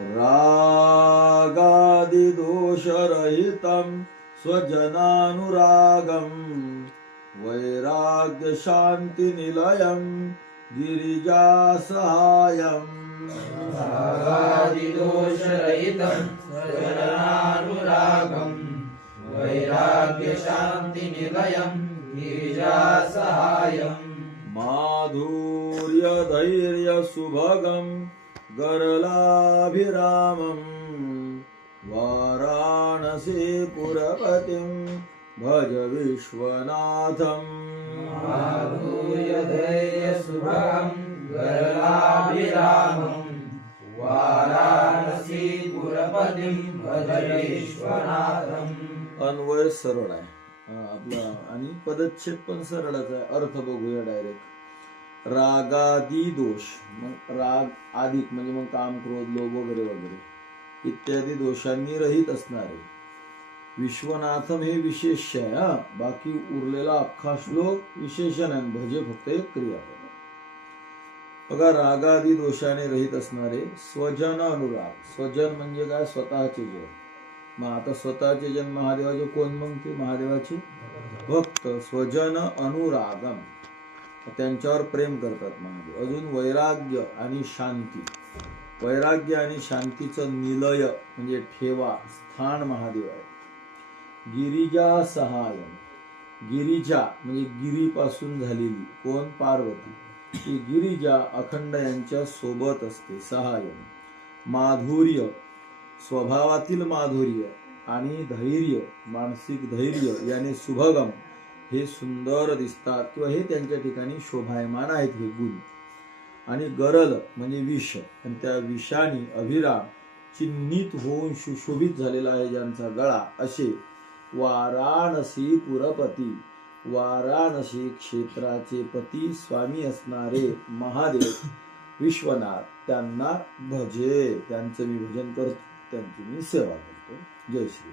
रागादिदोषरहितं स्वजनानुरागं वैराग्यशान्तिनिलयं गिरिजासहायम् रागादिदोषरहितं स्वजनानुरागं वैराग्यशान्तिनिलयं गिरिजासहायम् माधुर्यधैर्यसुभगं गरलाभिरामं वाराणसीपुरपतिं भज विश्वनाथम् माधुर्यधैर्यसुभगं गरलाभिरामं वाराणसीपुरपतिं भज विश्वनाथम्. अन्वय सरळ आहे आपला आणि पदच्छेद पण सरळच आहे. अर्थ बघूया डायरेक्ट. रागादी दोष, मग राग आदिक म्हणजे मग काम क्रोध लोभ वगैरे वगैरे इत्यादी दोषांनी रहित असणारे विश्वनाथम हे विशेष्य आहे. बाकी उरलेला अख्खा श्लोक विशेषण आहे. भजे फक्त एक क्रियापद. बघा, रागादी दोषाने रहित असणारे स्वजन अनुराग. स्वजन म्हणजे काय? स्वतःचे जन. मग आता स्वतःचे जन महादेवाचे कोण? मग ते महादेवाचे भक्त. स्वजन अनुरागम, त्यांच्यावर प्रेम करतात महादेव. अजून वैराग्य आणि शांती. वैराग्य आणि शांतीचं निलय म्हणजे ठेवा, स्थान महादेव आहे. गिरिजा सहाय. गिरिजा म्हणजे गिरीपासून झालेली. कोण? पार्वती. ती गिरिजा अखंड यांच्या सोबत असते. सहाय. माधुर्य, स्वभावातील माधुर्य आणि धैर्य, मानसिक धैर्य याने सुभगम, हे सुंदर दिसतात किंवा हे त्यांच्या ठिकाणी शोभायमान आहेत हे गुण. आणि गरल म्हणजे विष, आणि त्या विषाने अभिराम चिन्हित होऊन सुशोभित झालेला आहे ज्यांचा गळा, असे वाराणसी पुरपती, वाराणसी क्षेत्राचे पती स्वामी असणारे महादेव विश्वनाथ, त्यांना भजे, त्यांचं मी भजन करतो, त्यांची मी सेवा करतो. जय श्री.